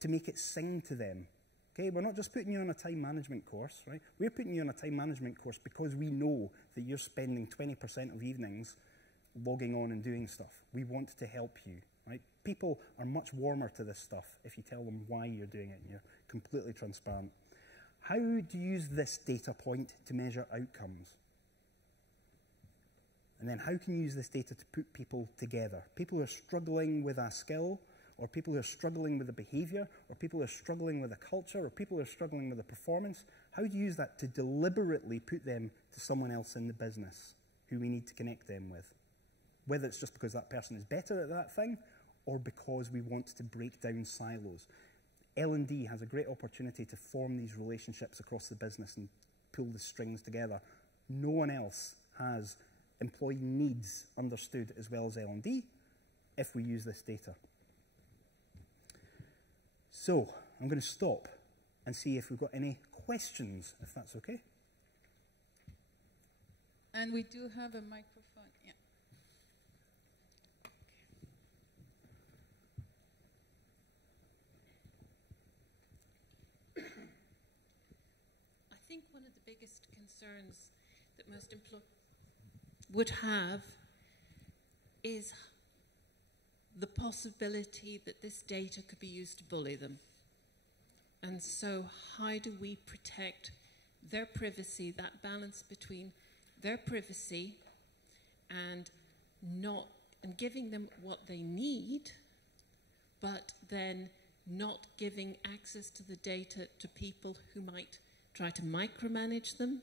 to make it sing to them? Okay, we're not just putting you on a time management course, right? We're putting you on a time management course because we know that you're spending 20% of evenings logging on and doing stuff. We want to help you, right? People are much warmer to this stuff if you tell them why you're doing it and you're completely transparent. How do you use this data point to measure outcomes? And then how can you use this data to put people together? People who are struggling with a skill, or people who are struggling with a behavior, or people who are struggling with a culture, or people who are struggling with a performance. How do you use that to deliberately put them to someone else in the business who we need to connect them with? Whether it's just because that person is better at that thing, or because we want to break down silos. L&D has a great opportunity to form these relationships across the business and pull the strings together. No one else has employee needs understood as well as L&D if we use this data. So I'm going to stop and see if we've got any questions, if that's okay. And we do have a microphone. Yeah. I think one of the biggest concerns that most employees would have is the possibility that this data could be used to bully them. And so how do we protect their privacy, that balance between their privacy and giving them what they need, but then not giving access to the data to people who might try to micromanage them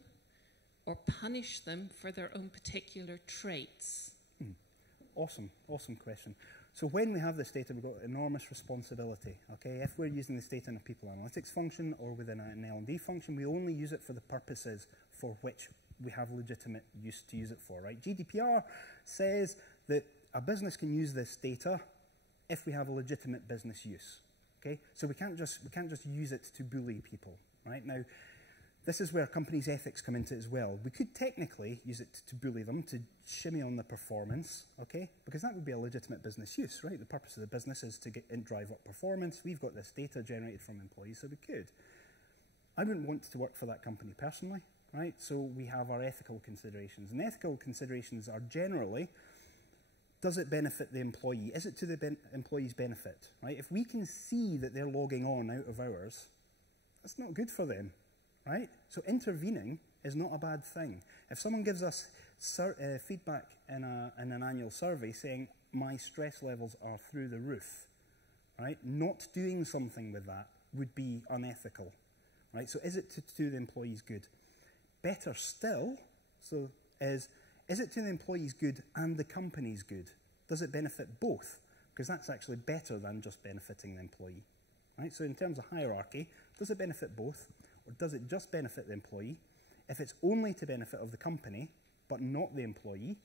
or punish them for their own particular traits? Awesome, awesome question. So when we have this data, we've got enormous responsibility, okay? If we're using this data in a people analytics function or within an L&D function, we only use it for the purposes for which we have legitimate use to use it for, right? GDPR says that a business can use this data if we have a legitimate business use, okay? So we can't just use it to bully people, right? Now, this is where companies' ethics come into it as well. We could technically use it to bully them, to shimmy on the performance, okay? Because that would be a legitimate business use, right? The purpose of the business is to get and drive up performance. We've got this data generated from employees, so we could. I wouldn't want to work for that company personally, right? So we have our ethical considerations. And ethical considerations are generally, does it benefit the employee? Is it to the employee's benefit, right? If we can see that they're logging on out of hours, that's not good for them. Right? So intervening is not a bad thing. If someone gives us feedback in an annual survey saying, my stress levels are through the roof, right? Not doing something with that would be unethical, right? So is it to do the employee's good? Better still, so is it to the employee's good and the company's good? Does it benefit both? Because that's actually better than just benefiting the employee, right? So in terms of hierarchy, does it benefit both? Or does it just benefit the employee? If it's only to benefit of the company, but not the employee,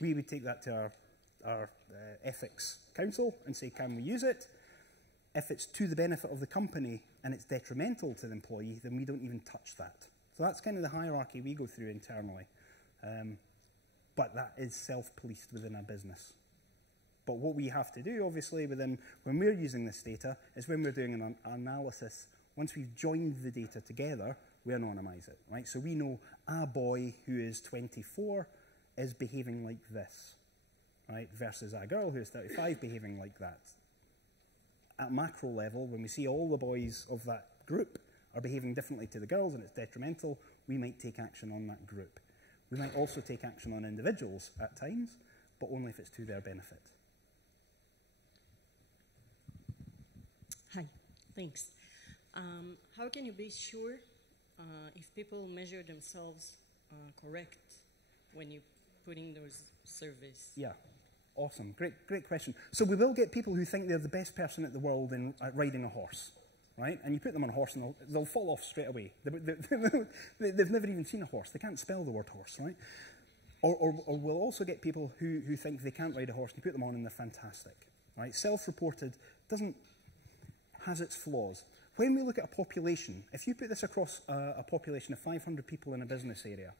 we would take that to our ethics council and say, can we use it? If it's to the benefit of the company and it's detrimental to the employee, then we don't even touch that. So that's kind of the hierarchy we go through internally. But that is self-policed within our business. But what we have to do, obviously, when we're using this data, is when we're doing an analysis. Once we've joined the data together, we anonymize it, right? So we know a boy who is 24 is behaving like this, right? Versus a girl who is 35 behaving like that. At macro level, when we see all the boys of that group are behaving differently to the girls and it's detrimental, we might take action on that group. We might also take action on individuals at times, but only if it's to their benefit. Hi, thanks. How can you be sure if people measure themselves correct when you're putting those surveys? Yeah, awesome, great question. So we will get people who think they're the best person in the world at riding a horse, right? And you put them on a horse and they'll fall off straight away. They've never even seen a horse. They can't spell the word horse, right? Or we'll also get people who think they can't ride a horse, and you put them on and they're fantastic, right? Self-reported has its flaws. When we look at a population, if you put this across a population of 500 people in a business area,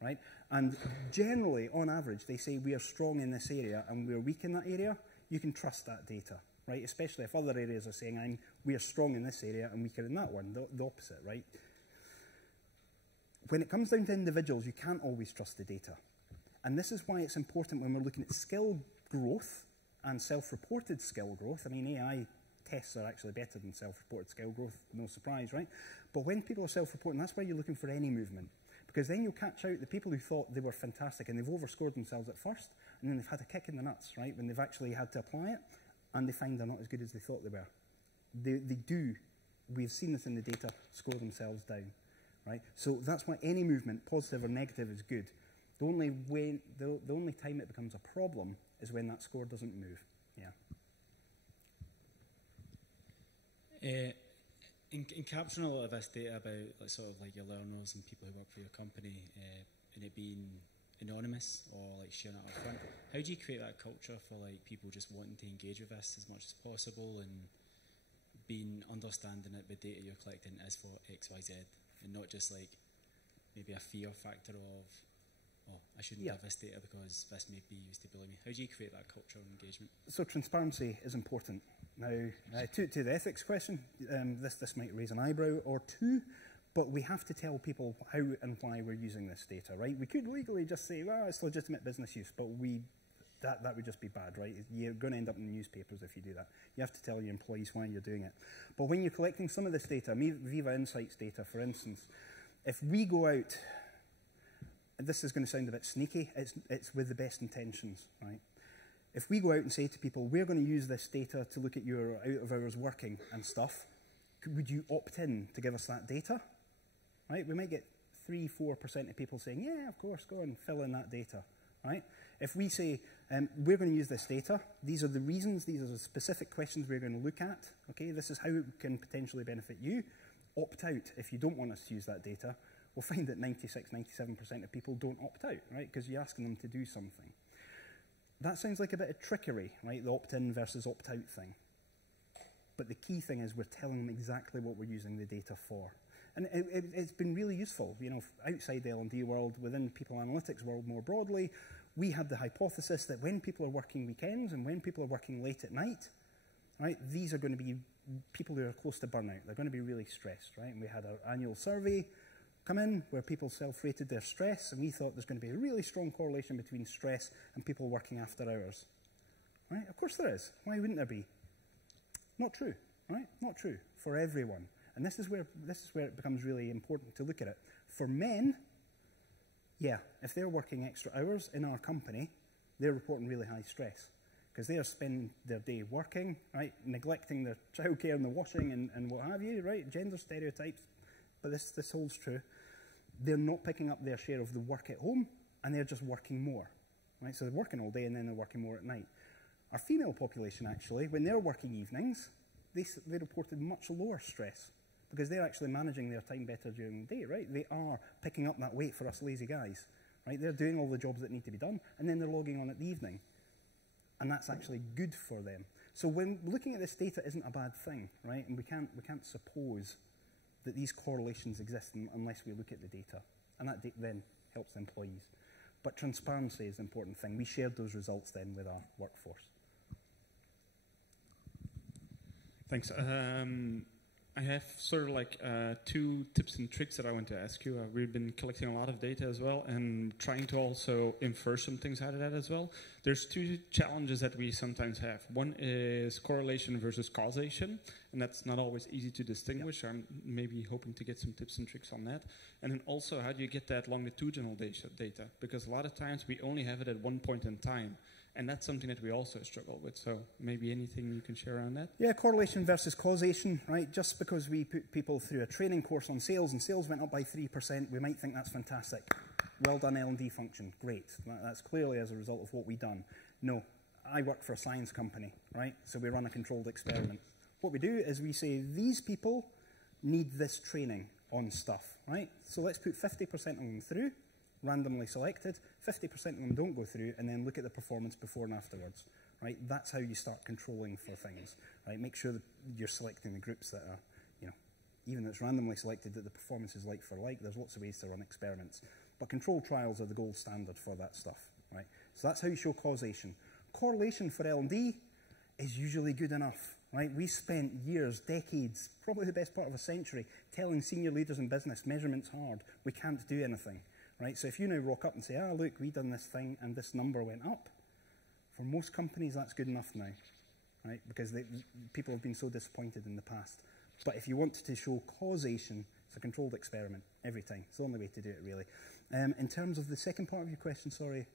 right, and generally, on average, they say we are strong in this area and we're weak in that area, you can trust that data, right? Especially if other areas are saying we are strong in this area and weaker in that one, the opposite, right? When it comes down to individuals, you can't always trust the data. And this is why it's important when we're looking at skill growth and self-reported skill growth. I mean, AI tests are actually better than self-reported skill growth, no surprise, right? But when people are self-reporting, that's why you're looking for any movement. Because then you'll catch out the people who thought they were fantastic and they've overscored themselves at first, and then they've had a kick in the nuts, right, when they've actually had to apply it, and they find they're not as good as they thought they were. They do, we've seen this in the data, score themselves down, right? So that's why any movement, positive or negative, is good. The only time it becomes a problem is when that score doesn't move, yeah. In capturing a lot of this data about sort of like your learners and people who work for your company, and it being anonymous or like sharing it up front, how do you create that culture for like people just wanting to engage with this as much as possible and being understanding that the data you're collecting is for X, Y, Z, and not just like maybe a fear factor of, oh, I shouldn't have this data because this may be used to bully me. How do you create that culture of engagement? So transparency is important. Now, to the ethics question, this might raise an eyebrow or two, but we have to tell people how and why we're using this data, right? We could legally just say, well, it's legitimate business use, but that would just be bad, right? You're going to end up in the newspapers if you do that. You have to tell your employees why you're doing it. But when you're collecting some of this data, Viva Insights data, for instance, if we go out, and this is going to sound a bit sneaky, it's with the best intentions, right? If we go out and say to people, we're going to use this data to look at your out-of-hours working and stuff, would you opt in to give us that data? Right? We might get 3–4% of people saying, yeah, of course, go and fill in that data. Right? If we say, we're going to use this data, these are the reasons, these are the specific questions we're going to look at, okay, this is how it can potentially benefit you, opt out if you don't want us to use that data. We'll find that 96–97% of people don't opt out, right, because you're asking them to do something. That sounds like a bit of trickery, right, the opt-in versus opt-out thing. But the key thing is we're telling them exactly what we're using the data for. And it's been really useful, you know, outside the L&D world, within the people analytics world more broadly, we had the hypothesis that when people are working weekends and when people are working late at night, right, these are going to be people who are close to burnout. They're going to be really stressed, right? And we had our annual survey come in where people self-rated their stress, and we thought there's going to be a really strong correlation between stress and people working after hours. Right? Of course there is. Why wouldn't there be? Not true, right? Not true for everyone. And this is where it becomes really important to look at it. For men, yeah, if they're working extra hours in our company, they're reporting really high stress because they are spending their day working, right, neglecting their childcare and the washing and what have you, right, gender stereotypes. But this holds true. They're not picking up their share of the work at home, and they're just working more, right? So they're working all day, and then they're working more at night. Our female population, actually, when they're working evenings, they reported much lower stress because they're actually managing their time better during the day, right? They are picking up that weight for us lazy guys, right? They're doing all the jobs that need to be done, and then they're logging on at the evening. And that's actually good for them. So when looking at this data isn't a bad thing, right? And we can't suppose that these correlations exist unless we look at the data. And that then helps the employees. But transparency is the important thing. We shared those results then with our workforce. Thanks. I have sort of like 2 tips and tricks that I want to ask you. We've been collecting a lot of data as well and trying to also infer some things out of that as well. There's 2 challenges that we sometimes have. One is correlation versus causation, and that's not always easy to distinguish. I'm maybe hoping to get some tips and tricks on that. And then also, how do you get that longitudinal data? Because a lot of times we only have it at one point in time. And that's something that we also struggle with. So maybe anything you can share around that? Yeah, correlation versus causation, right? Just because we put people through a training course on sales and sales went up by 3%, we might think that's fantastic. well done L&D function, great. That's clearly as a result of what we've done. No, I work for a science company, right? So we run a controlled experiment. What we do is we say, these people need this training on stuff, right? So let's put 50% of them through, randomly selected, 50% of them don't go through, and then look at the performance before and afterwards, right? That's how you start controlling for things, right? Make sure that you're selecting the groups that are, you know, even though it's randomly selected, that the performance is like for like. There's lots of ways to run experiments. But controlled trials are the gold standard for that stuff, right? So that's how you show causation. Correlation for L&D is usually good enough, right? We spent years, decades, probably the best part of a century, telling senior leaders in business, measurement's hard, we can't do anything, right? So if you now rock up and say, ah, look, we've done this thing and this number went up, for most companies that's good enough now, right? Because people have been so disappointed in the past. But if you want to show causation, it's a controlled experiment every time. It's the only way to do it, really. In terms of the second part of your question, sorry.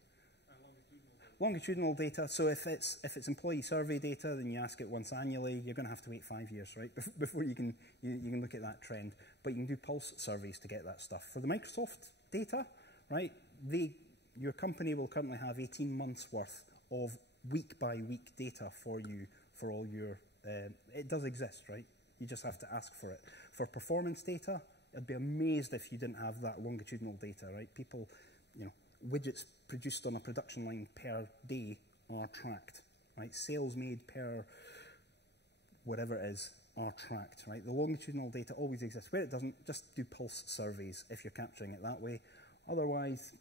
Longitudinal data. So if it's employee survey data, then you ask it once annually. You're going to have to wait 5 years, right, before you can look at that trend. But you can do pulse surveys to get that stuff. For the Microsoft data, right, your company will currently have 18 months worth of week-by-week data for you for all your. It does exist, right? You just have to ask for it. For performance data, I'd be amazed if you didn't have that longitudinal data, right? People, you know, widgets produced on a production line per day are tracked, right? Sales made per whatever it is are tracked, right? The longitudinal data always exists. Where it doesn't, just do pulse surveys if you're capturing it that way. Otherwise,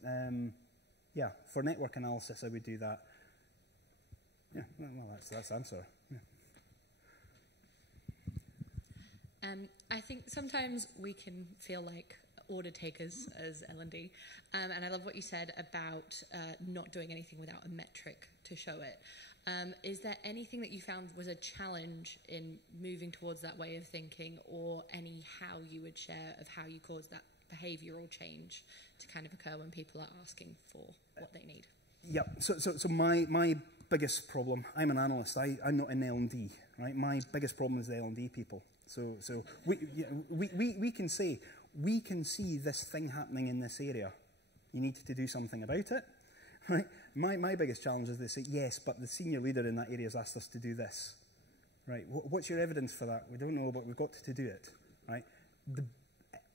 yeah, for network analysis, I would do that. Yeah, well, that's the answer. Yeah. I think sometimes we can feel like order takers as L&D, and I love what you said about not doing anything without a metric to show it. Is there anything that you found was a challenge in moving towards that way of thinking, or any how you would share of how you cause that behavioural change to kind of occur when people are asking for what they need? Yeah, so my biggest problem, I'm an analyst, I'm not in L&D, right? My biggest problem is the L&D people. So we can say, we can see this thing happening in this area. You need to do something about it, right? My biggest challenge is they say, yes, but the senior leader in that area has asked us to do this, right? What's your evidence for that? We don't know, but we've got to do it, right?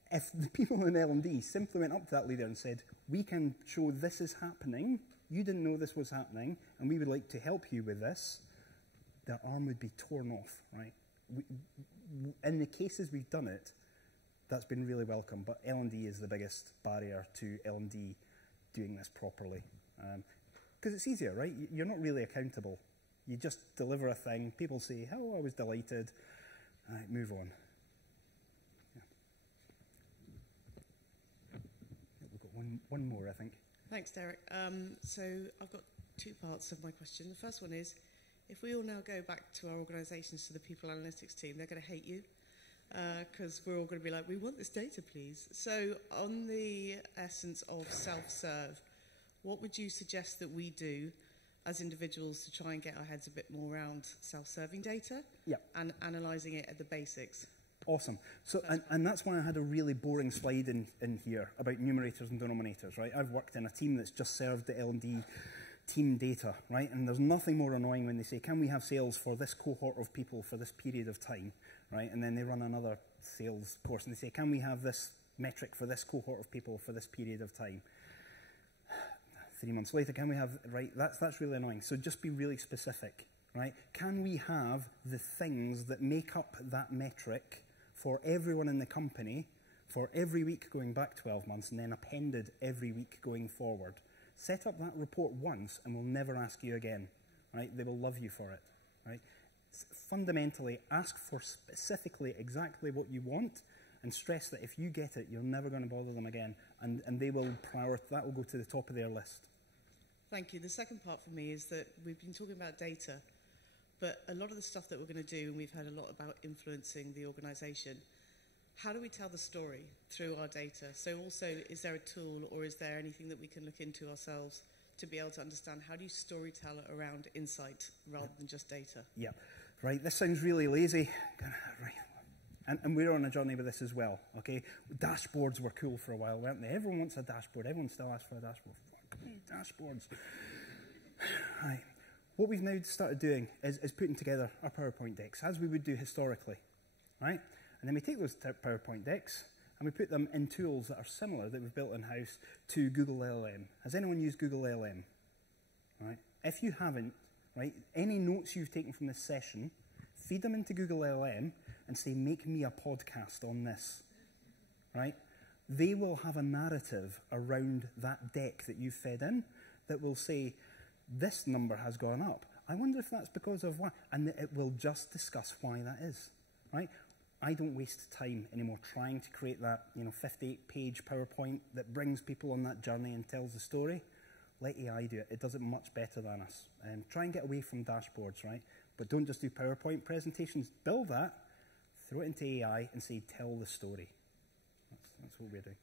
If the people in L&D simply went up to that leader and said, we can show this is happening, you didn't know this was happening, and we would like to help you with this, their arm would be torn off, right? In the cases we've done it, that's been really welcome, but L&D is the biggest barrier to L&D doing this properly. Because it's easier, right? You're not really accountable. You just deliver a thing, people say, oh, I was delighted, all right, move on. Yeah. We've got one more, I think. Thanks, Derek. So I've got two parts of my question. The first one is, if we all now go back to our organisations, to the people analytics team, they're going to hate you because we're all going to be like, we want this data, please. So on the essence of self-serve, what would you suggest that we do as individuals to try and get our heads a bit more around self-serving data and analysing it at the basics? Awesome. So, and that's why I had a really boring slide in here about numerators and denominators, right? I've worked in a team that's just served the L&D team data, right? And there's nothing more annoying when they say, can we have sales for this cohort of people for this period of time, right? And then they run another sales course and they say, can we have this metric for this cohort of people for this period of time? 3 months later, can we have, right? That's really annoying. So just be really specific, right? Can we have the things that make up that metric for everyone in the company for every week going back 12 months and then appended every week going forward? Set up that report once and we'll never ask you again, right? They will love you for it, right? Fundamentally, ask for specifically exactly what you want and stress that if you get it, you're never going to bother them again, and they will that will go to the top of their list. Thank you. The second part for me is that we've been talking about data, but a lot of the stuff that we're going to do, and we've heard a lot about influencing the organisation, how do we tell the story through our data? So also, is there a tool or is there anything that we can look into ourselves to be able to understand how do you storytell around insight rather than just data? Yeah, right. This sounds really lazy. Right. And we're on a journey with this as well, okay? Dashboards were cool for a while, weren't they? Everyone wants a dashboard. Everyone still asks for a dashboard. Dashboards. Right. What we've now started doing is putting together our PowerPoint decks, as we would do historically, right? And then we take those PowerPoint decks and we put them in tools that are similar, that we've built in-house, to Google LLM. Has anyone used Google LLM? Right? If you haven't, right, any notes you've taken from this session, feed them into Google LLM and say, make me a podcast on this, right? They will have a narrative around that deck that you've fed in that will say, this number has gone up. I wonder if that's because of why. And it will just discuss why that is, right? I don't waste time anymore trying to create that, 58-page PowerPoint that brings people on that journey and tells the story. Let AI do it. It does it much better than us. Try and get away from dashboards, right? But don't just do PowerPoint presentations. Build that, throw it into AI, and say, tell the story. That's what we're doing.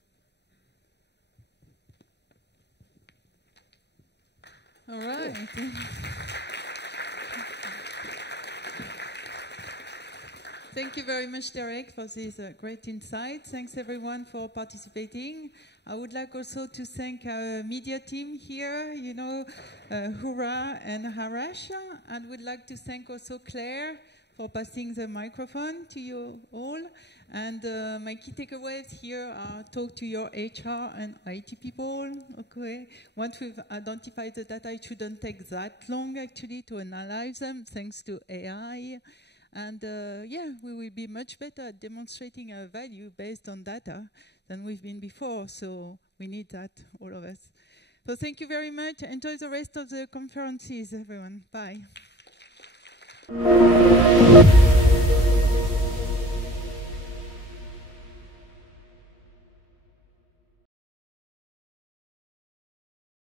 All right. Thank you very much, Derek, for these great insights. Thanks, everyone, for participating. I would like also to thank our media team here, Hura and Harash. And would like to thank also Claire for passing the microphone to you all. And my key takeaways here are talk to your HR and IT people. Okay. Once we've identified the data, it shouldn't take that long, actually, to analyze them, thanks to AI. And we will be much better at demonstrating our value based on data than we've been before. So we need that, all of us. So thank you very much. Enjoy the rest of the conferences, everyone. Bye.